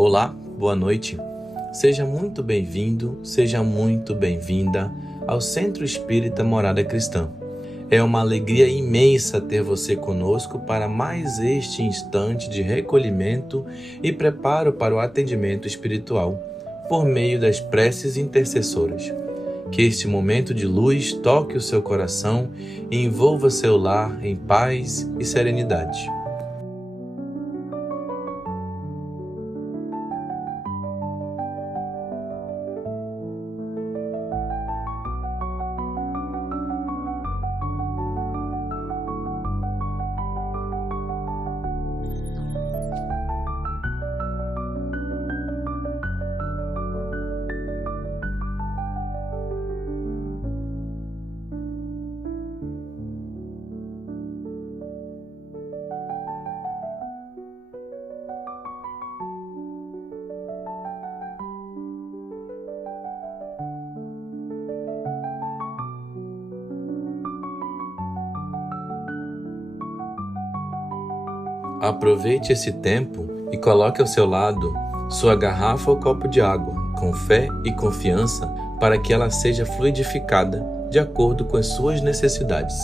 Olá, boa noite. Seja muito bem-vindo, seja muito bem-vinda ao Centro Espírita Morada Cristã. É uma alegria imensa ter você conosco para mais este instante de recolhimento e preparo para o atendimento espiritual, por meio das preces intercessoras. Que este momento de luz toque o seu coração e envolva seu lar em paz e serenidade. Aproveite esse tempo e coloque ao seu lado sua garrafa ou copo de água, com fé e confiança, para que ela seja fluidificada de acordo com as suas necessidades.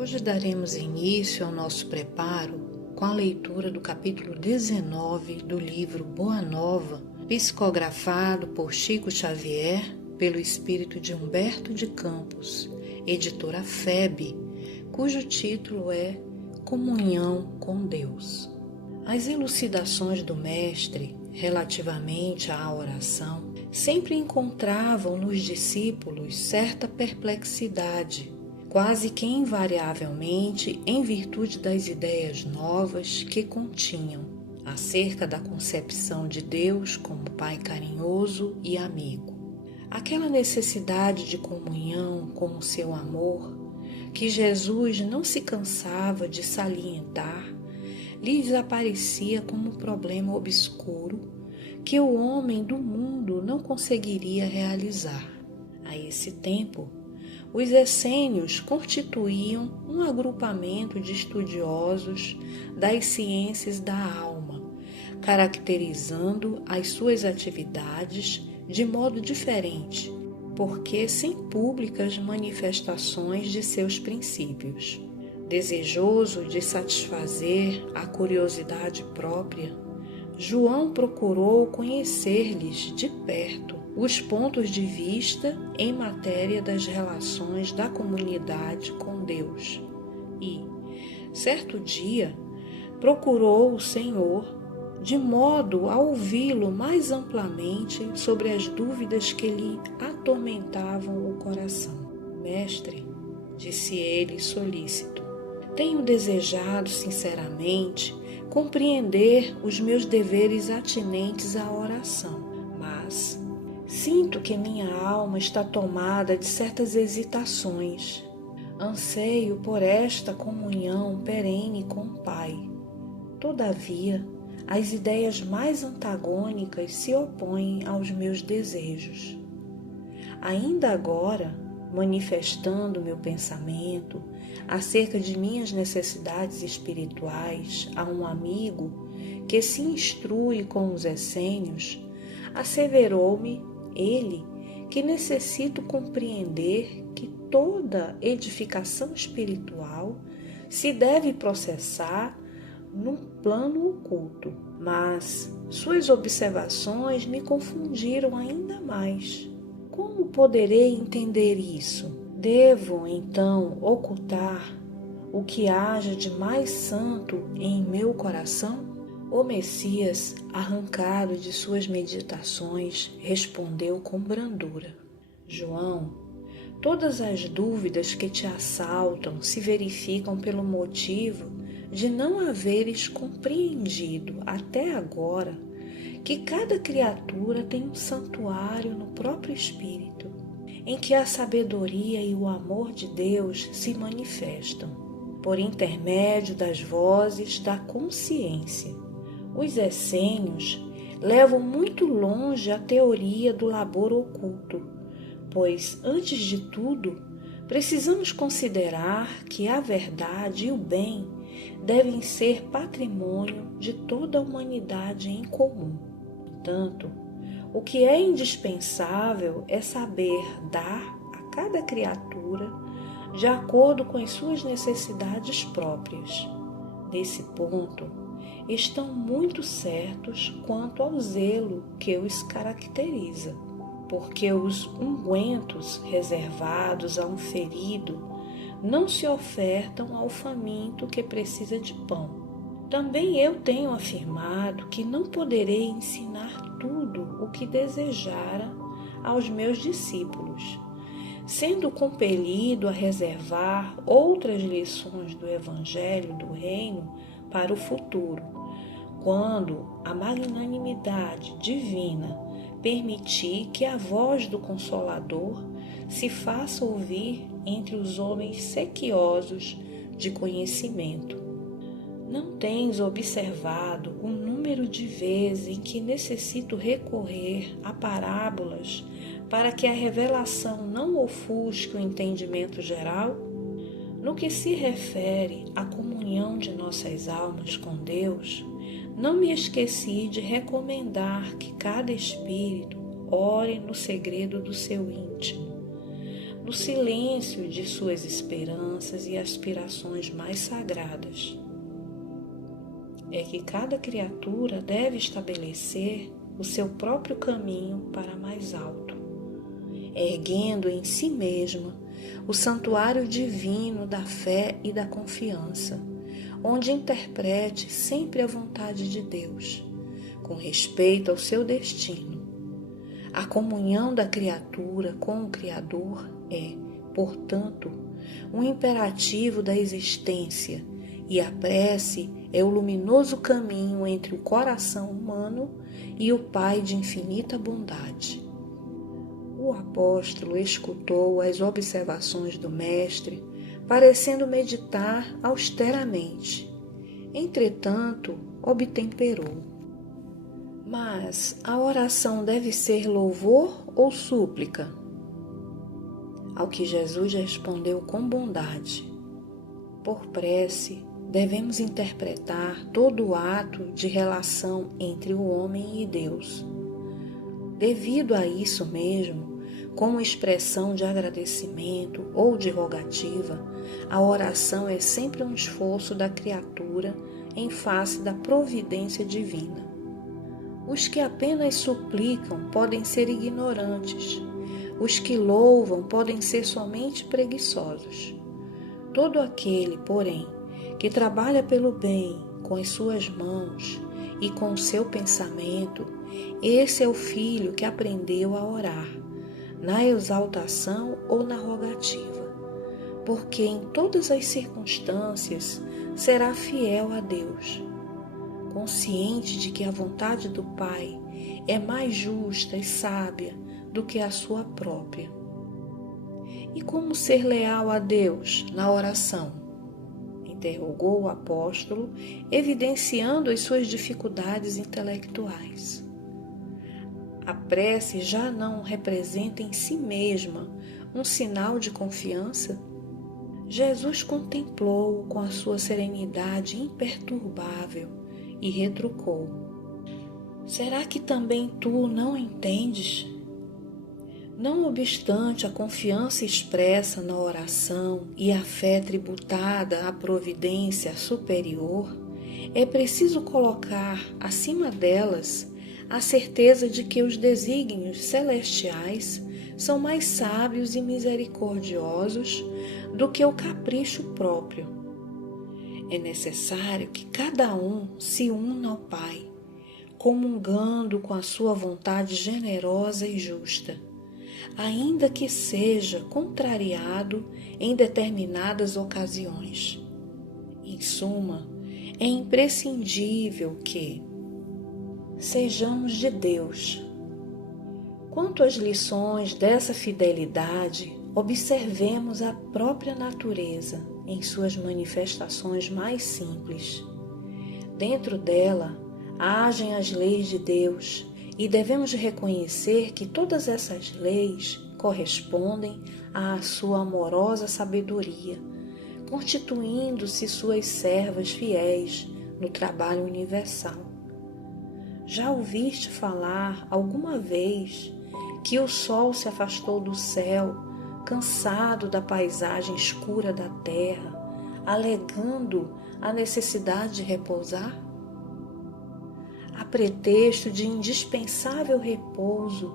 Hoje daremos início ao nosso preparo com a leitura do capítulo 19 do livro Boa Nova, psicografado por Chico Xavier, pelo espírito de Humberto de Campos, editora FEB, cujo título é Comunhão com Deus. As elucidações do mestre relativamente à oração sempre encontravam nos discípulos certa perplexidade, quase que invariavelmente em virtude das ideias novas que continham acerca da concepção de Deus como Pai carinhoso e amigo. Aquela necessidade de comunhão com o seu amor, que Jesus não se cansava de salientar, lhes aparecia como um problema obscuro que o homem do mundo não conseguiria realizar. A esse tempo, Os essênios constituíam um agrupamento de estudiosos das ciências da alma, caracterizando as suas atividades de modo diferente, porque sem públicas manifestações de seus princípios. Desejoso de satisfazer a curiosidade própria, João procurou conhecer-lhes de perto os pontos de vista em matéria das relações da comunidade com Deus e, certo dia, procurou o Senhor de modo a ouvi-lo mais amplamente sobre as dúvidas que lhe atormentavam o coração. Mestre, disse ele solícito, tenho desejado sinceramente compreender os meus deveres atinentes à oração, mas sinto que minha alma está tomada de certas hesitações. Anseio por esta comunhão perene com o Pai. Todavia, as ideias mais antagônicas se opõem aos meus desejos. Ainda agora, manifestando meu pensamento acerca de minhas necessidades espirituais a um amigo que se instrui com os essênios, asseverou-me ele que necessito compreender que toda edificação espiritual se deve processar num plano oculto, mas suas observações me confundiram ainda mais. Como poderei entender isso? Devo, então, ocultar o que haja de mais santo em meu coração? O Messias, arrancado de suas meditações, respondeu com brandura: João, todas as dúvidas que te assaltam se verificam pelo motivo de não haveres compreendido até agora que cada criatura tem um santuário no próprio espírito, em que a sabedoria e o amor de Deus se manifestam, por intermédio das vozes da consciência. Os essênios levam muito longe a teoria do labor oculto, pois, antes de tudo, precisamos considerar que a verdade e o bem devem ser patrimônio de toda a humanidade em comum. Portanto, o que é indispensável é saber dar a cada criatura de acordo com as suas necessidades próprias. Nesse ponto, estão muito certos quanto ao zelo que os caracteriza, porque os ungüentos reservados a um ferido não se ofertam ao faminto que precisa de pão. Também eu tenho afirmado que não poderei ensinar tudo o que desejara aos meus discípulos, sendo compelido a reservar outras lições do Evangelho do Reino para o futuro, quando a magnanimidade divina permitir que a voz do Consolador se faça ouvir entre os homens sequiosos de conhecimento. Não tens observado o número de vezes em que necessito recorrer a parábolas para que a revelação não ofusque o entendimento geral? No que se refere à comunhão de nossas almas com Deus, não me esqueci de recomendar que cada espírito ore no segredo do seu íntimo, no silêncio de suas esperanças e aspirações mais sagradas. É que cada criatura deve estabelecer o seu próprio caminho para mais alto, erguendo em si mesma o santuário divino da fé e da confiança, onde interprete sempre a vontade de Deus, com respeito ao seu destino. A comunhão da criatura com o Criador é, portanto, um imperativo da existência, e a prece é o luminoso caminho entre o coração humano e o Pai de infinita bondade. O apóstolo escutou as observações do Mestre, parecendo meditar austeramente. Entretanto, obtemperou. Mas a oração deve ser louvor ou súplica? Ao que Jesus respondeu com bondade. Por prece, devemos interpretar todo o ato de relação entre o homem e Deus. Devido a isso mesmo, como expressão de agradecimento ou de rogativa, a oração é sempre um esforço da criatura em face da providência divina. Os que apenas suplicam podem ser ignorantes, os que louvam podem ser somente preguiçosos. Todo aquele, porém, que trabalha pelo bem com as suas mãos e com o seu pensamento, esse é o filho que aprendeu a orar, na exaltação ou na rogativa, porque em todas as circunstâncias será fiel a Deus, consciente de que a vontade do Pai é mais justa e sábia do que a sua própria. E como ser leal a Deus na oração? Interrogou o apóstolo, evidenciando as suas dificuldades intelectuais. A prece já não representa em si mesma um sinal de confiança? Jesus contemplou-o com a sua serenidade imperturbável e retrucou: será que também tu não entendes? Não obstante a confiança expressa na oração e a fé tributada à providência superior, é preciso colocar acima delas a certeza de que os desígnios celestiais são mais sábios e misericordiosos do que o capricho próprio. É necessário que cada um se una ao Pai, comungando com a sua vontade generosa e justa, ainda que seja contrariado em determinadas ocasiões. Em suma, é imprescindível que sejamos de Deus. Quanto às lições dessa fidelidade, observemos a própria natureza em suas manifestações mais simples. Dentro dela, agem as leis de Deus, e devemos reconhecer que todas essas leis correspondem à sua amorosa sabedoria, constituindo-se suas servas fiéis no trabalho universal. Já ouviste falar alguma vez que o sol se afastou do céu, cansado da paisagem escura da terra, alegando a necessidade de repousar? A pretexto de indispensável repouso,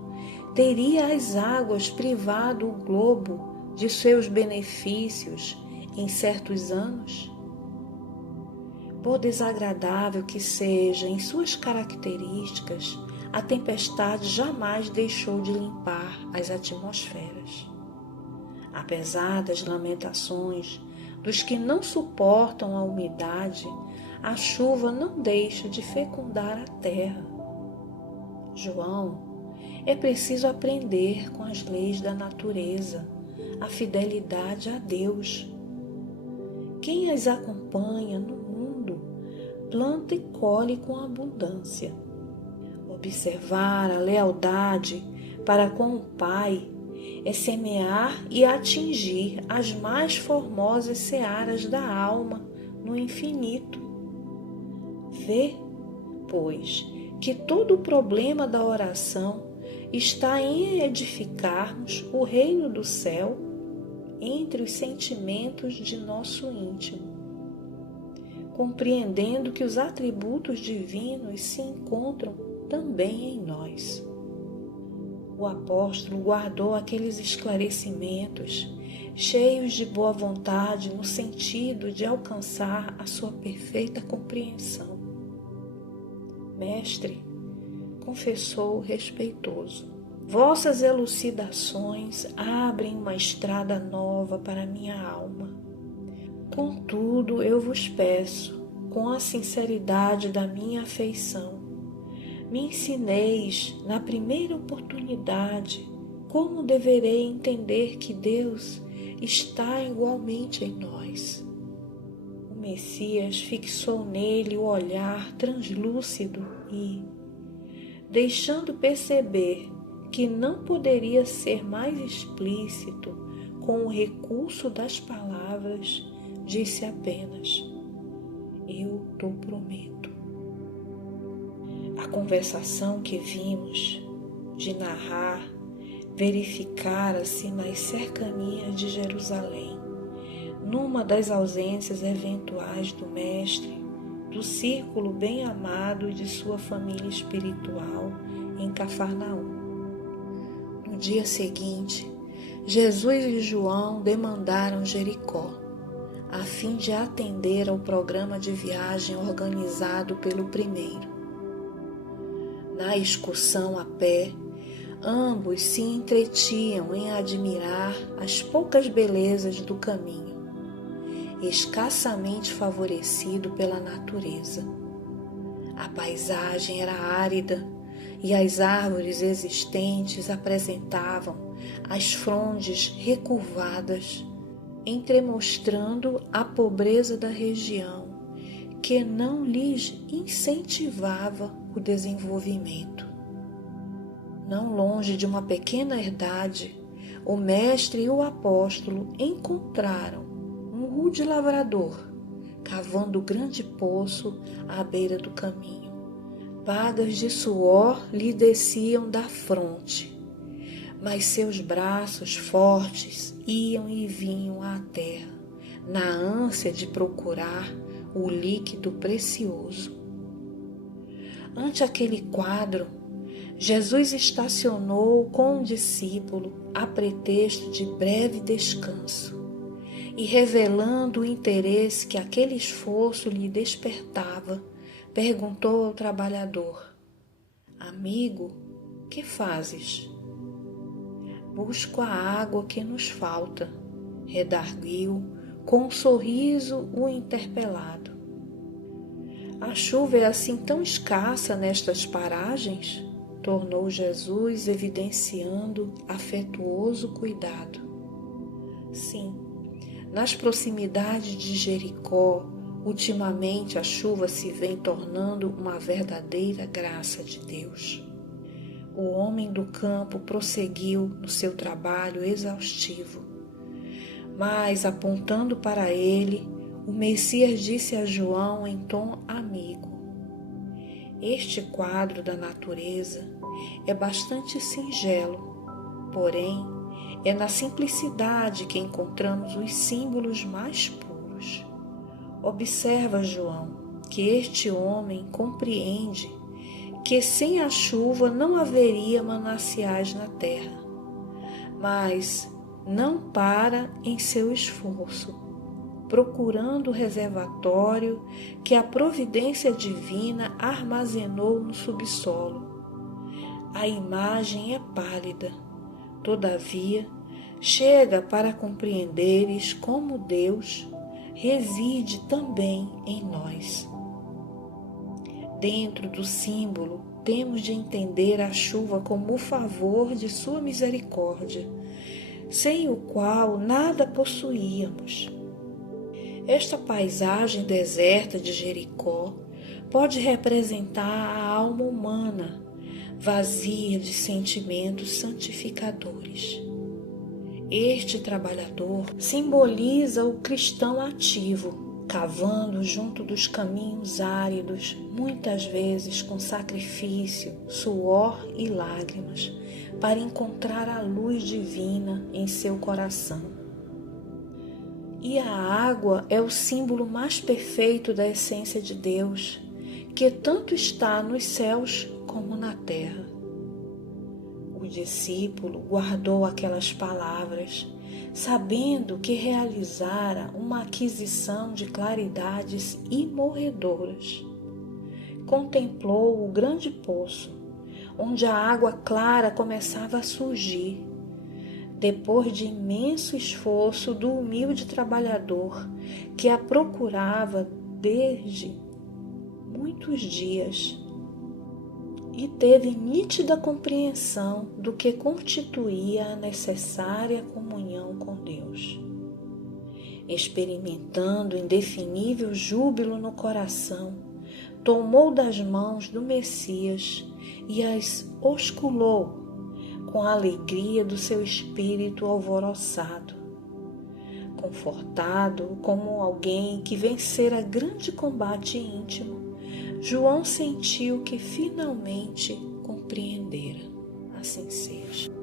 teria as águas privado o globo de seus benefícios em certos anos? Por desagradável que seja em suas características, a tempestade jamais deixou de limpar as atmosferas. Apesar das lamentações dos que não suportam a umidade, a chuva não deixa de fecundar a terra. João, é preciso aprender com as leis da natureza a fidelidade a Deus. Quem as acompanha no mundo, planta e colhe com abundância. Observar a lealdade para com o Pai é semear e atingir as mais formosas searas da alma no infinito. Vê, pois, que todo o problema da oração está em edificarmos o reino do céu entre os sentimentos de nosso íntimo, compreendendo que os atributos divinos se encontram também em nós. O apóstolo guardou aqueles esclarecimentos cheios de boa vontade no sentido de alcançar a sua perfeita compreensão. Mestre, confessou respeitoso, vossas elucidações abrem uma estrada nova para minha alma. Contudo, eu vos peço, com a sinceridade da minha afeição, me ensineis, na primeira oportunidade, como deverei entender que Deus está igualmente em nós. O Messias fixou nele o olhar translúcido e, deixando perceber que não poderia ser mais explícito, com o recurso das palavras, disse apenas: eu te prometo. A conversação que vimos de narrar verificara-se nas cercanias de Jerusalém, numa das ausências eventuais do Mestre, do círculo bem amado de sua família espiritual em Cafarnaum. No dia seguinte, Jesus e João demandaram Jericó, a fim de atender ao programa de viagem organizado pelo primeiro. Na excursão a pé, ambos se entretinham em admirar as poucas belezas do caminho, escassamente favorecido pela natureza. A paisagem era árida e as árvores existentes apresentavam as frondes recurvadas, entremostrando a pobreza da região, que não lhes incentivava o desenvolvimento. Não longe de uma pequena herdade, o mestre e o apóstolo encontraram um rude lavrador, cavando grande poço à beira do caminho. Bagas de suor lhe desciam da fronte, mas seus braços fortes iam e vinham à terra, na ânsia de procurar o líquido precioso. Ante aquele quadro, Jesus estacionou com um discípulo a pretexto de breve descanso e, revelando o interesse que aquele esforço lhe despertava, perguntou ao trabalhador: amigo, que fazes? Busco a água que nos falta, redarguiu com um sorriso o interpelado. A chuva é assim tão escassa nestas paragens? Tornou Jesus, evidenciando afetuoso cuidado. Sim, nas proximidades de Jericó, ultimamente a chuva se vem tornando uma verdadeira graça de Deus. O homem do campo prosseguiu no seu trabalho exaustivo, mas, apontando para ele, o Messias disse a João em tom amigo: este quadro da natureza é bastante singelo, porém é na simplicidade que encontramos os símbolos mais puros. Observa, João, que este homem compreende que sem a chuva não haveria mananciais na terra, mas não para em seu esforço, procurando o reservatório que a providência divina armazenou no subsolo. A imagem é pálida, todavia chega para compreenderes como Deus reside também em nós. Dentro do símbolo, temos de entender a chuva como o favor de sua misericórdia, sem o qual nada possuíamos. Esta paisagem deserta de Jericó pode representar a alma humana, vazia de sentimentos santificadores. Este trabalhador simboliza o cristão ativo, cavando junto dos caminhos áridos, muitas vezes com sacrifício, suor e lágrimas, para encontrar a luz divina em seu coração. E a água é o símbolo mais perfeito da essência de Deus, que tanto está nos céus como na terra. O discípulo guardou aquelas palavras, sabendo que realizara uma aquisição de claridades imorredoras. Contemplou o grande poço, onde a água clara começava a surgir, depois de imenso esforço do humilde trabalhador que a procurava desde muitos dias, e teve nítida compreensão do que constituía a necessária comunhão com Deus. Experimentando indefinível júbilo no coração, tomou das mãos do Messias e as osculou com a alegria do seu espírito alvoroçado, reconfortado como alguém que vencera grande combate íntimo, João sentiu que finalmente compreendera. Assim seja.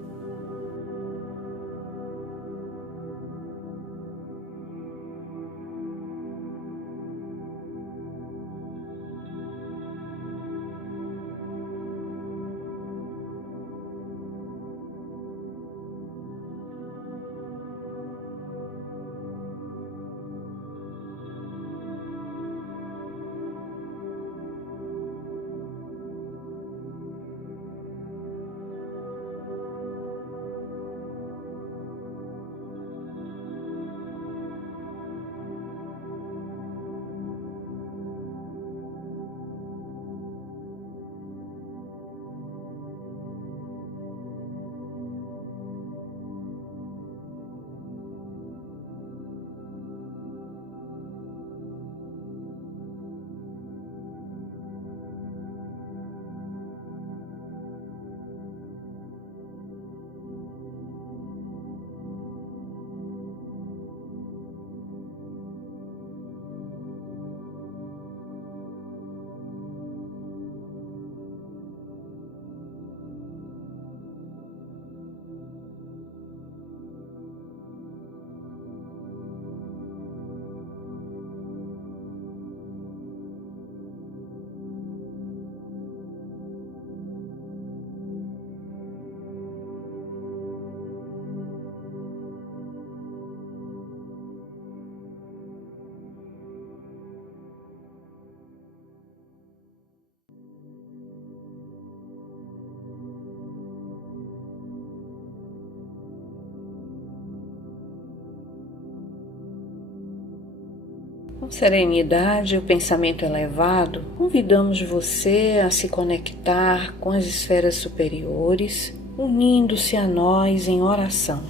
Com serenidade e o pensamento elevado, convidamos você a se conectar com as esferas superiores, unindo-se a nós em oração.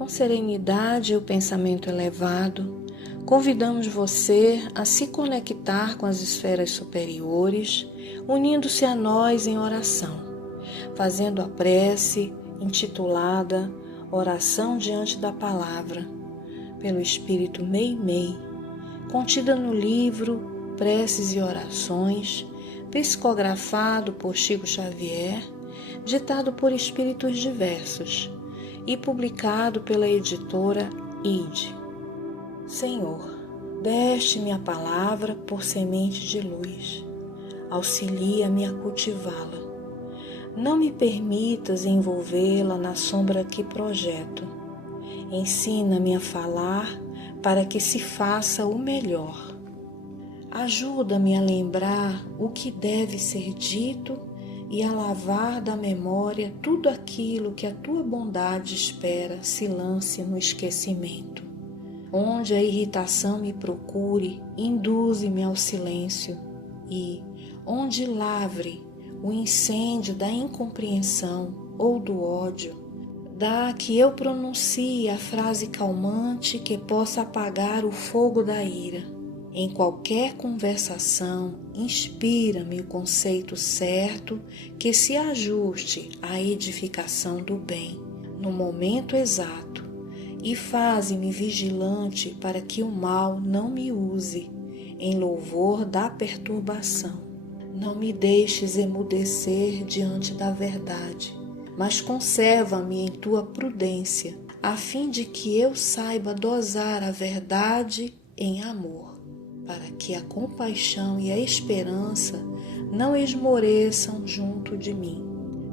Com serenidade e o pensamento elevado, convidamos você a se conectar com as esferas superiores, unindo-se a nós em oração, fazendo a prece intitulada Oração diante da Palavra, pelo Espírito Meimei, contida no livro Preces e Orações, psicografado por Chico Xavier, ditado por espíritos diversos e publicado pela editora ID. Senhor, deste-me a palavra por semente de luz, auxilia-me a cultivá-la. Não me permitas envolvê-la na sombra que projeto. Ensina-me a falar para que se faça o melhor. Ajuda-me a lembrar o que deve ser dito e a lavar da memória tudo aquilo que a tua bondade espera se lance no esquecimento. Onde a irritação me procure, induze-me ao silêncio e, onde lavre o incêndio da incompreensão ou do ódio, dá que eu pronuncie a frase calmante que possa apagar o fogo da ira. Em qualquer conversação, inspira-me o conceito certo que se ajuste à edificação do bem, no momento exato, e faze-me vigilante para que o mal não me use em louvor da perturbação. Não me deixes emudecer diante da verdade, mas conserva-me em tua prudência, a fim de que eu saiba dosar a verdade em amor, para que a compaixão e a esperança não esmoreçam junto de mim.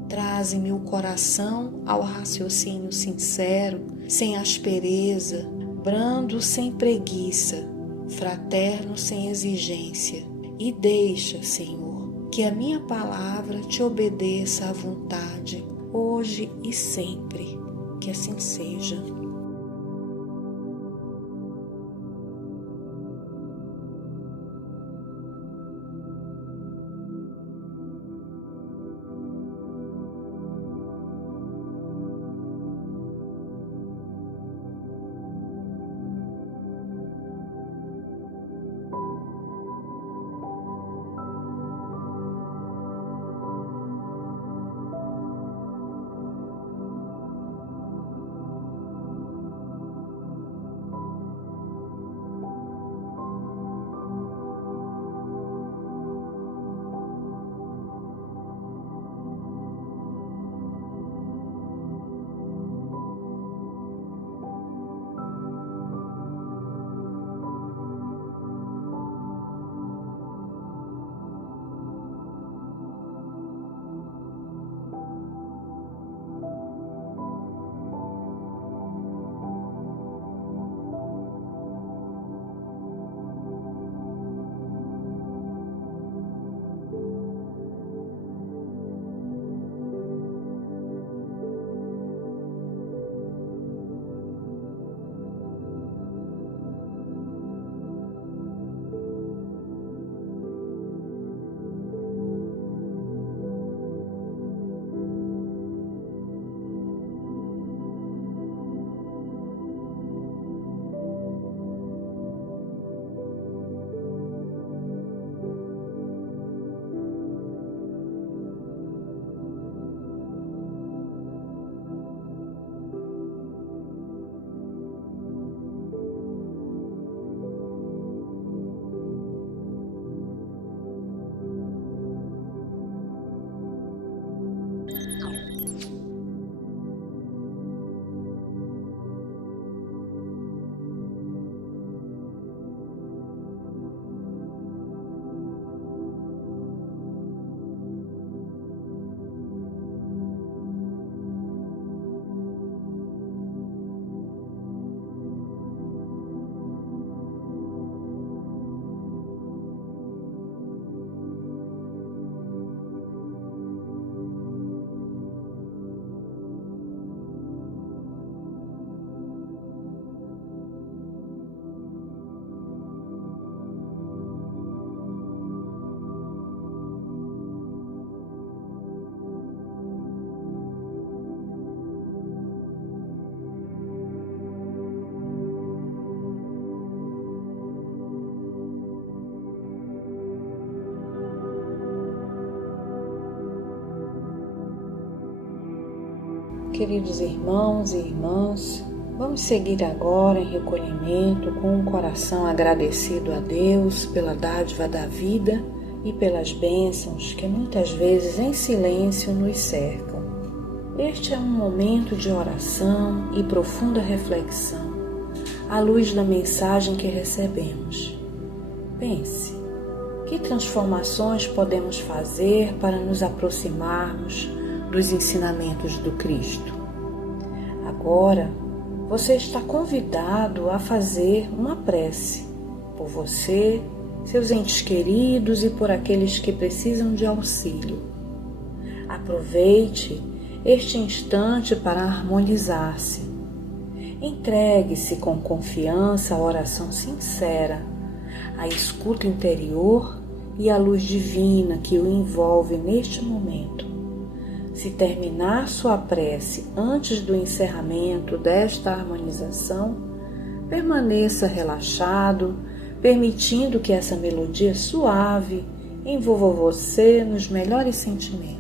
Traze-me o coração ao raciocínio sincero, sem aspereza, brando sem preguiça, fraterno sem exigência, e deixa, Senhor, que a minha palavra te obedeça à vontade, hoje e sempre. Que assim seja. queridos irmãos e irmãs, vamos seguir agora em recolhimento com um coração agradecido a Deus pela dádiva da vida e pelas bênçãos que muitas vezes em silêncio nos cercam. Este é um momento de oração e profunda reflexão, à luz da mensagem que recebemos. Pense, que transformações podemos fazer para nos aproximarmos dos ensinamentos do Cristo? Agora, você está convidado a fazer uma prece por você, seus entes queridos e por aqueles que precisam de auxílio. Aproveite este instante para harmonizar-se. Entregue-se com confiança à oração sincera, à escuta interior e à luz divina que o envolve neste momento. Se terminar sua prece antes do encerramento desta harmonização, permaneça relaxado, permitindo que essa melodia suave envolva você nos melhores sentimentos.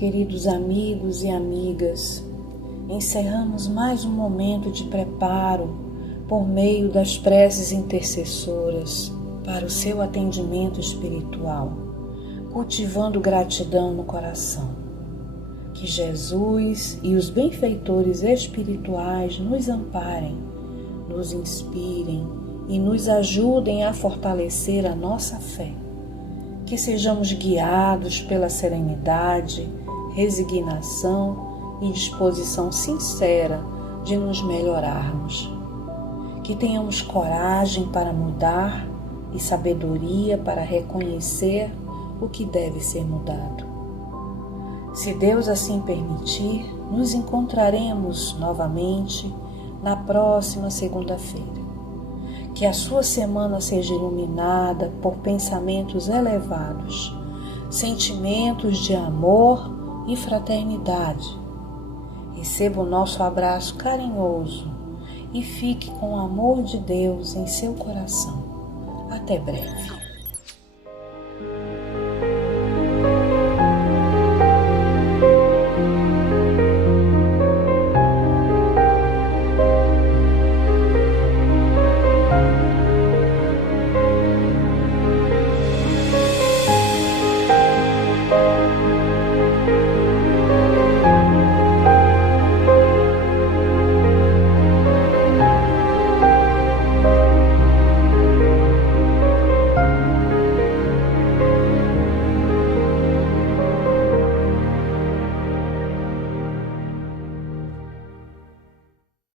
Queridos amigos e amigas, encerramos mais um momento de preparo por meio das preces intercessoras para o seu atendimento espiritual, cultivando gratidão no coração. Que Jesus e os benfeitores espirituais nos amparem, nos inspirem e nos ajudem a fortalecer a nossa fé. Que sejamos guiados pela serenidade, resignação e disposição sincera de nos melhorarmos. Que tenhamos coragem para mudar e sabedoria para reconhecer o que deve ser mudado. Se Deus assim permitir, nos encontraremos novamente na próxima segunda-feira. Que a sua semana seja iluminada por pensamentos elevados, sentimentos de amor e fraternidade. Receba o nosso abraço carinhoso e fique com o amor de Deus em seu coração. Até breve.